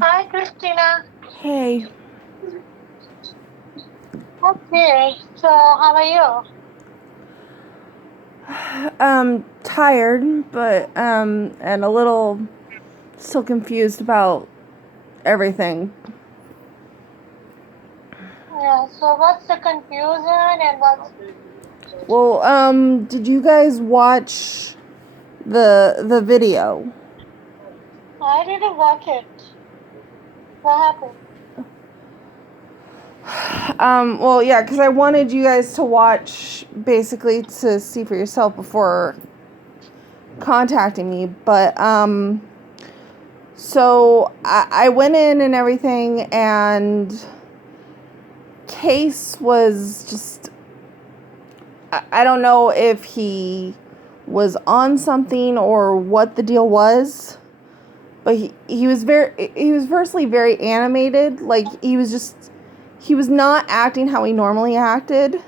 Hi, Christina. Hey, Okay, so how are you? tired, but and a little still confused about everything. Yeah, so what's the confusion and what's... Well, did you guys watch the video? I didn't watch it. What happened? Well, yeah, because I wanted you guys to watch basically to see for yourself before contacting me, but so I went in and everything, and Case was just I don't know if he was on something or what the deal was, but he was firstly very animated. Like he was not acting how he normally acted.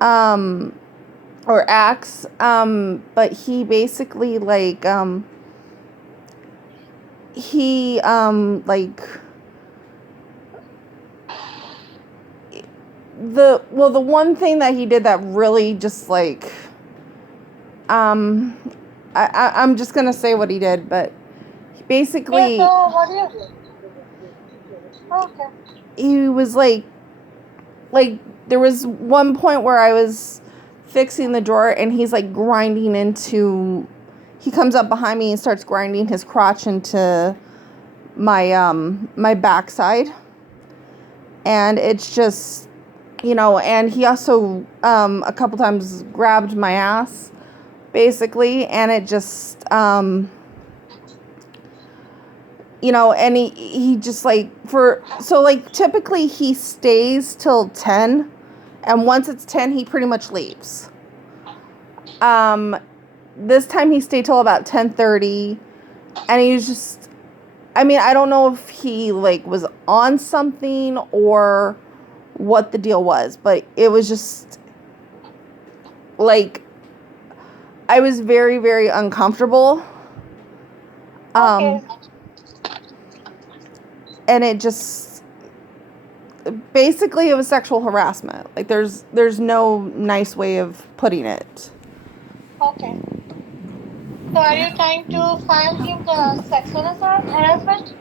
Um or acts. But he basically he like the one thing that he did that really just like um I'm just gonna say what he did, but Yeah, basically so what do you do? Okay. he was like there was one point where I was fixing the drawer and he's like grinding into he comes up behind me and starts grinding his crotch into my backside, and it's just and he also a couple times grabbed my ass basically, and it just and he just like for so like typically he stays till 10, and once it's 10 he pretty much leaves. um this time he stayed till about 10:30, and he was just I mean, I don't know if he like was on something or what the deal was, but it was just like I was very very uncomfortable. Okay. um and it just basically it was sexual harassment. Like there's no nice way of putting it. Okay. So are you trying to file him the sexual assault harassment?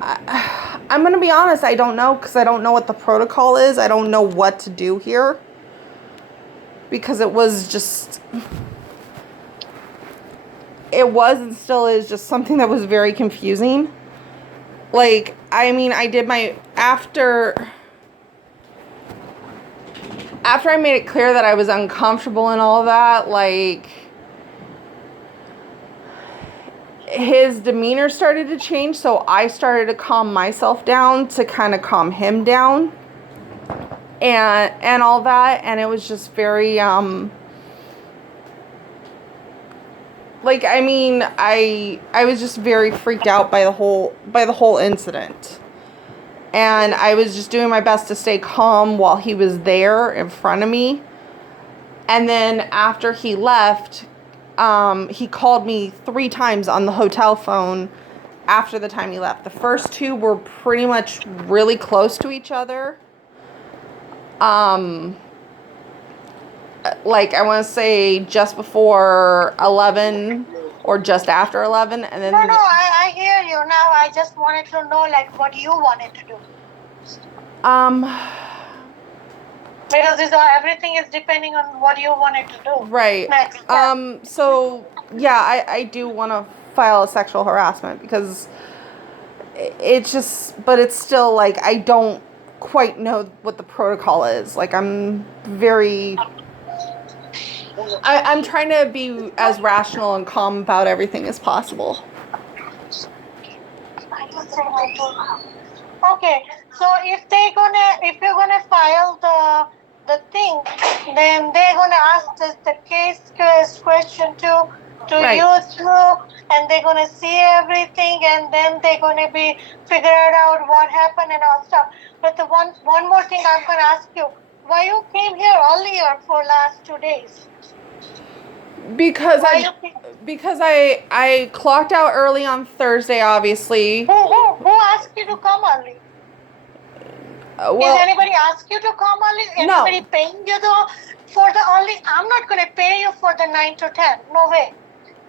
I'm gonna be honest, I don't know, because I don't know what the protocol is. I don't know what to do here, because it was and still is just something that was very confusing. Like, I mean, I did my after I made it clear that I was uncomfortable and all of that, like his demeanor started to change, so I started to calm myself down to kind of calm him down and all that, and it was just very like, I mean, I was just very freaked out by the whole incident. And I was just doing my best to stay calm while he was there in front of me. And then after he left, he called me 3 times on the hotel phone after the time he left. The first 2 were pretty much really close to each other. Um, like I want to say just before 11 or just after 11, and then No, I hear you now. I just wanted to know like what you wanted to do. um Because everything is depending on what you wanted to do. right. Next. So yeah, I do want to file a sexual harassment, because it's just, but it's still like I don't quite know what the protocol is. Like I'm trying to be as rational and calm about everything as possible. Okay, so if you're gonna file the thing, then they're gonna ask the case question to Right. you through, and they're gonna see everything, and then they're gonna be figure out what happened and all stuff. But the one more thing I'm gonna ask you, why you came here earlier for last 2 days? Because Why you? because I clocked out early on Thursday, obviously. Who asked you to come early? Well, Is anybody ask you to come early? No. Anybody paying you for the early? I'm not going to pay you for the 9 to 10. No way.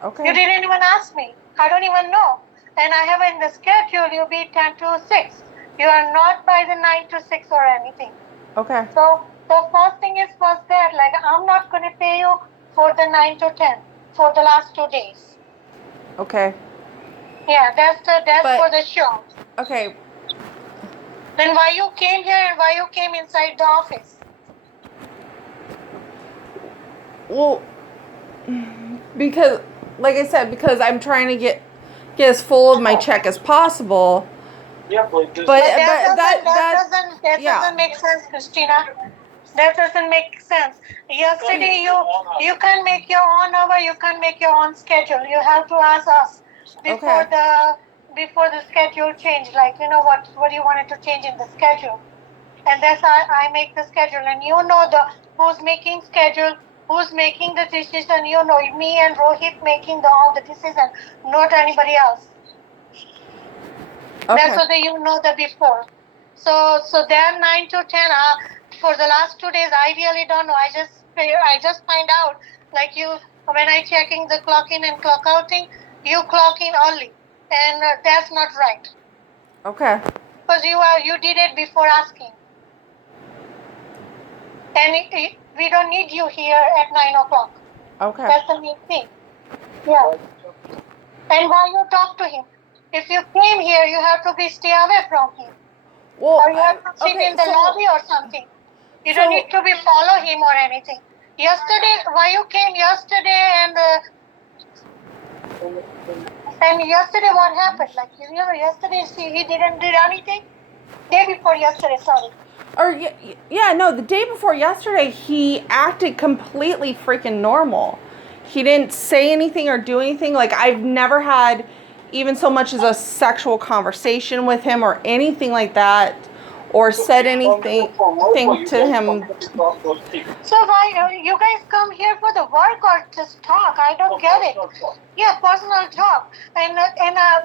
okay. You didn't even ask me. I don't even know. And I have in the schedule you be 10 to 6. You are not by the 9 to 6 or anything. Okay. So the first thing is was that like I'm not going to pay you for the 9 to 10 for the last 2 days. Okay. Yeah, that's for the show. Okay. Then why you came here and why you came inside the office? Well, because, like I said, because I'm trying to get as full of my check as possible. Yeah, but that yeah. doesn't make sense, Christina. That doesn't make sense. Yesterday you can make your own hour, you can make your own schedule. You have to ask us before the schedule change. Like what you wanted to change in the schedule, and that's how I make the schedule. And who's making schedule, who's making the decision. Me and Rohit making all the decision, not anybody else. Okay. That's what the before. So then 9 to 10 for the last 2 days I really don't know. I just find out like when I checking the clock in and clock out thing, you clock in early, and that's not right. Okay. Because you did it before asking, and we don't need you here at 9 o'clock. Okay. That's the main thing. Yeah. And why you talk to him? If you came here, you have to stay away from him. Well, or you have to sit in the lobby or something. You don't need to follow him or anything. Yesterday, why you came yesterday and yesterday what happened? Like yesterday he didn't do anything. Day before yesterday, sorry. Or no, the day before yesterday he acted completely freaking normal. He didn't say anything or do anything. Like I've never had even so much as a sexual conversation with him or anything like that, or said anything to him. So why you guys come here for the work or just talk? I don't get it. Yeah, personal talk. And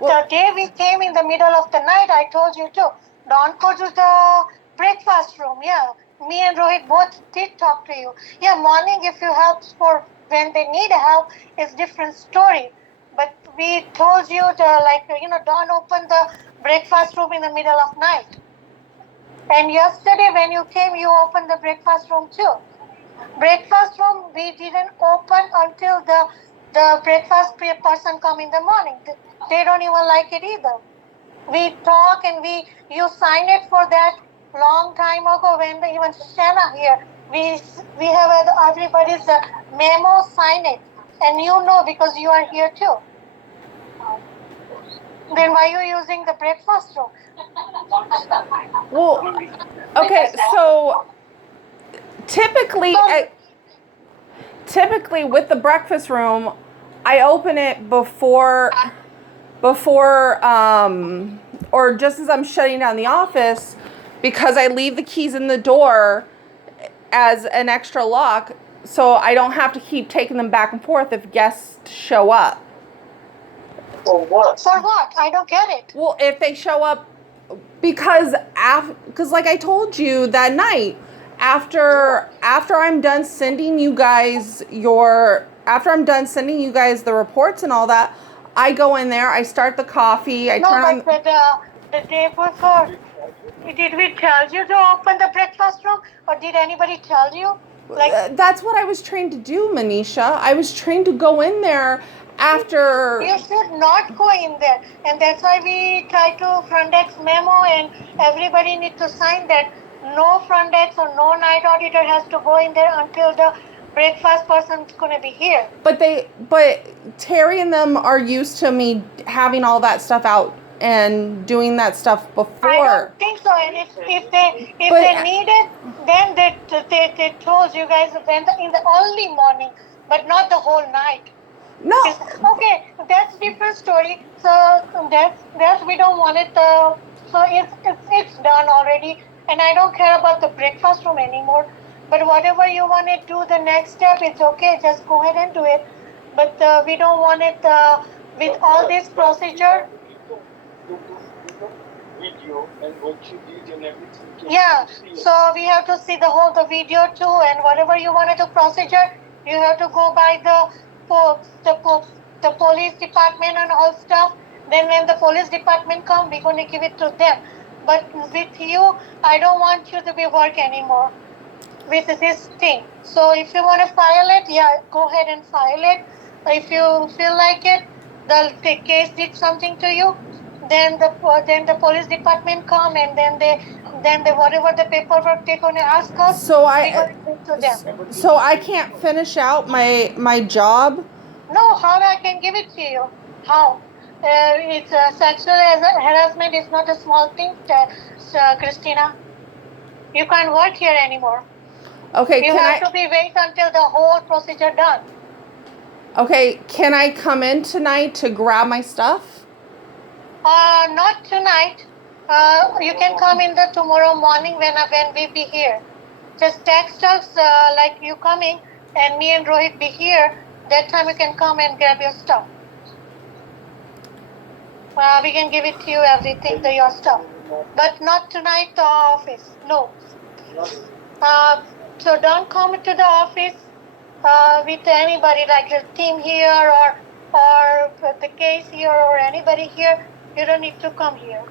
the day we came in the middle of the night, I told you too. Don't go to the breakfast room. Yeah, me and Rohit both did talk to you. Yeah, morning if you help for when they need help is different story. But we told you don't open the breakfast room in the middle of night. And yesterday when you came, you opened the breakfast room too. Breakfast room we didn't open until the breakfast person come in the morning. They don't even like it either. We talk and you sign it for that long time ago when even Shana here. We have everybody's memo, sign it, and because you are here too. Then why are you using the breakfast room? Well, okay, so typically with the breakfast room, I open it before or just as I'm shutting down the office, because I leave the keys in the door as an extra lock, so I don't have to keep taking them back and forth if guests show up. For what? For what? I don't get it. Well, if they show up, because like I told you that night, after I'm done sending you guys the reports and all that, I go in there, I start the coffee, I turn on. The day before, did we tell you to open the breakfast room, or did anybody tell you? That's what I was trained to do, Manisha. I was trained to go in there after. You should not go in there, and that's why we try to front desk memo, and everybody needs to sign that no front desk or no night auditor has to go in there until the breakfast person's going to be here. But Terry and them are used to me having all that stuff out and doing that stuff before. I don't think so. And if they need it, then they told you guys in the early morning, but not the whole night. No. Okay, that's different story. So that's we don't want it. So it's done already, and I don't care about the breakfast room anymore. But whatever you want to do, the next step, it's okay. Just go ahead and do it. but we don't want it with all this procedure. Video and what you did and everything. Yeah, so we have to see the video too, and whatever you want to do procedure, you have to go by the police department and all stuff. Then when the police department come, we're going to give it to them. But with you, I don't want you to be work anymore with this thing. So if you want to file it, yeah, go ahead and file it. If you feel like it, the case did something to you, then the police department come, and then they whatever the paperwork they're gonna ask us, So we're gonna give to them. So I can't finish out my job? No, how I can give it to you? How? It's sexual harassment is not a small thing, Christina. You can't work here anymore. Okay, You have to be wait until the whole procedure done. Okay, can I come in tonight to grab my stuff? Not tonight. You can come in the tomorrow morning when we be here. Just text us like you coming, and me and Rohit be here. That time you can come and grab your stuff. We can give it to you everything to your stuff, but not tonight to our office. No. So don't come to the office with anybody like the team here or the case here or anybody here. You don't need to come here.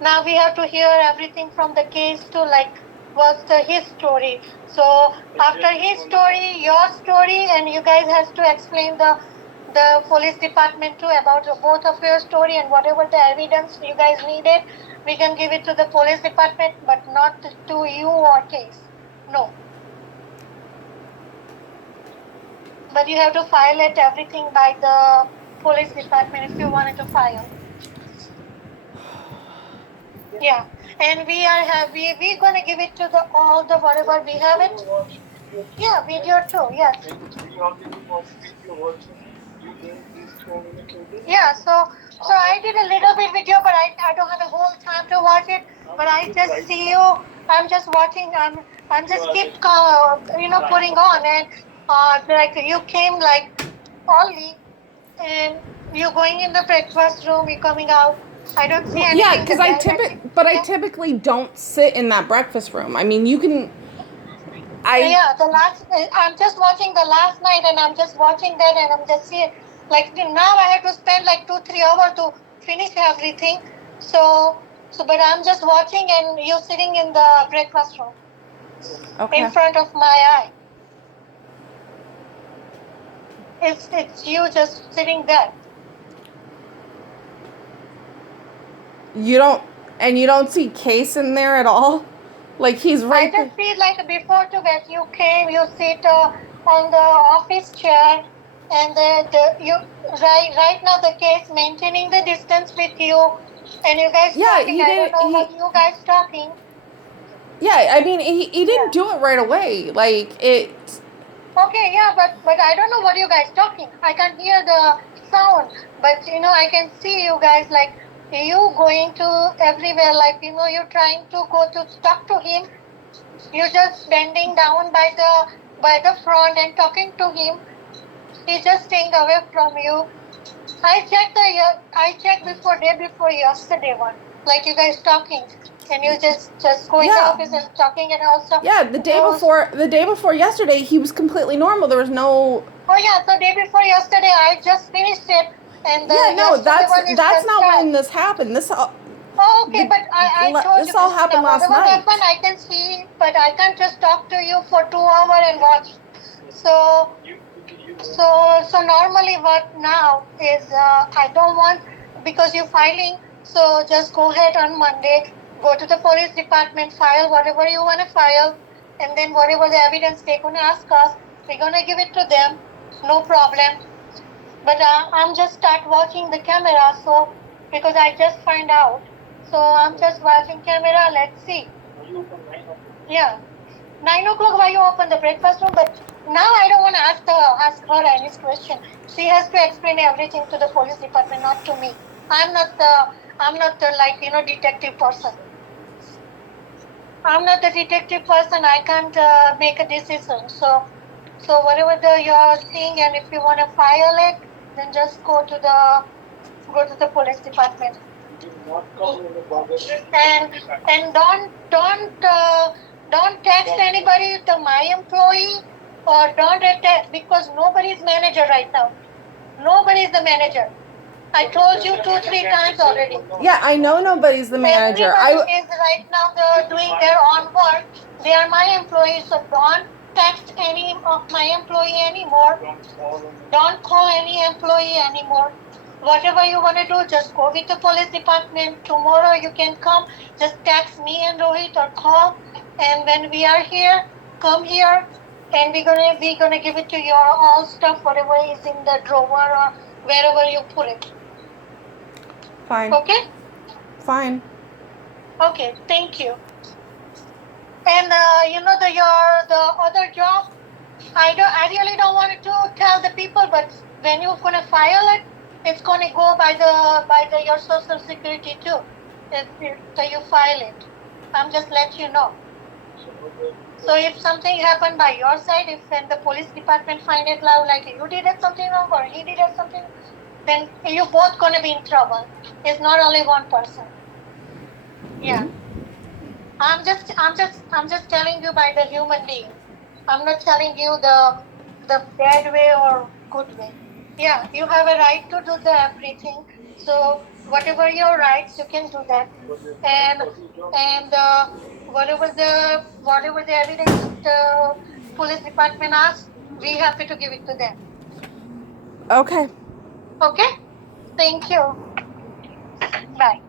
Now we have to hear everything from the case too, like what's his story. So after his story, your story, and you guys has to explain the police department too about both of your story, and whatever the evidence you guys needed, we can give it to the police department, but not to you or case. No. But you have to file it everything by the police department if you wanted to file. Yeah, and we're gonna give it to all the whatever we have it. Yeah, video too. Yes. Yeah, so I did a little bit video, but I don't have the whole time to watch it. But I just see you. I'm just watching. I'm just keep putting on, and like you came like early, and you're going in the breakfast room. You're coming out. I don't see anything. Yeah, because I typically don't sit in that breakfast room. I mean, you can. I'm just watching the last night, and I'm just watching that, and I'm just seeing. Like now, I have to spend like 2-3 hours to finish everything. So, but I'm just watching, and you're sitting in the breakfast room, in front of my eye. It's you just sitting there. You don't see Case in there at all? Like he's right there. I just see like before to that you came, you sit on the office chair, and right now the Case maintaining the distance with you, and you guys talking. I don't know what you guys talking. Yeah, I mean he didn't do it right away. Like it. Okay, yeah, but I don't know what you guys talking. I can hear the sound, but I can see you guys like. You going to everywhere, like you're trying to go to talk to him. You're just bending down by the front and talking to him. He's just staying away from you. I checked day before yesterday one, like you guys talking, and you just go in the office and talking and all stuff. Yeah, the day before yesterday, he was completely normal. There was no. Oh yeah, so day before yesterday, I just finished it. And that's not when this happened. This all. Oh, okay, but I told this all happened last night. Happened, I can see, but I can't just talk to you for 2 hours and watch. So normally what now is I don't want, because you're filing, so just go ahead on Monday, go to the police department, file whatever you want to file, and then whatever the evidence they're going to ask us, we're going to give it to them, no problem. But I'm just start watching the camera, so because I just find out. So I'm just watching camera, let's see. Yeah. 9 o'clock why you open the breakfast room, but now I don't want to ask her any question. She has to explain everything to the police department, not to me. I'm not the detective person. I'm not the detective person. I can't make a decision. So So whatever you're seeing, and if you want to file it, then just go to the police department. And don't text anybody to my employee, or don't text, because nobody is manager right now. Nobody is the manager. I told you 2-3 times already. Yeah, I know nobody's the manager. Everybody is right now doing their own work. They are my employees, so don't text any of my employee anymore. Don't call any employee anymore. Whatever you want to do, just go with the police department. Tomorrow you can come. Just text me and Rohit or call. And when we are here, come here, and we're gonna give it to your all stuff, whatever is in the drawer or wherever you put it. Fine. Okay? Fine. Okay, thank you. And the other job, I really don't want to tell the people, but when you're gonna file it, it's gonna go by your social security too. So you file it. I'm just let you know. So if something happened by your side, if when the police department find it out like you did something wrong or he did something, then you both gonna be in trouble. It's not only one person. Yeah. I'm just telling you by the human being. I'm not telling you the bad way or good way. Yeah, you have a right to do the everything. So whatever your rights, you can do that. And whatever the evidence the police department asks, we happy to give it to them. Okay. Okay. Thank you. Bye.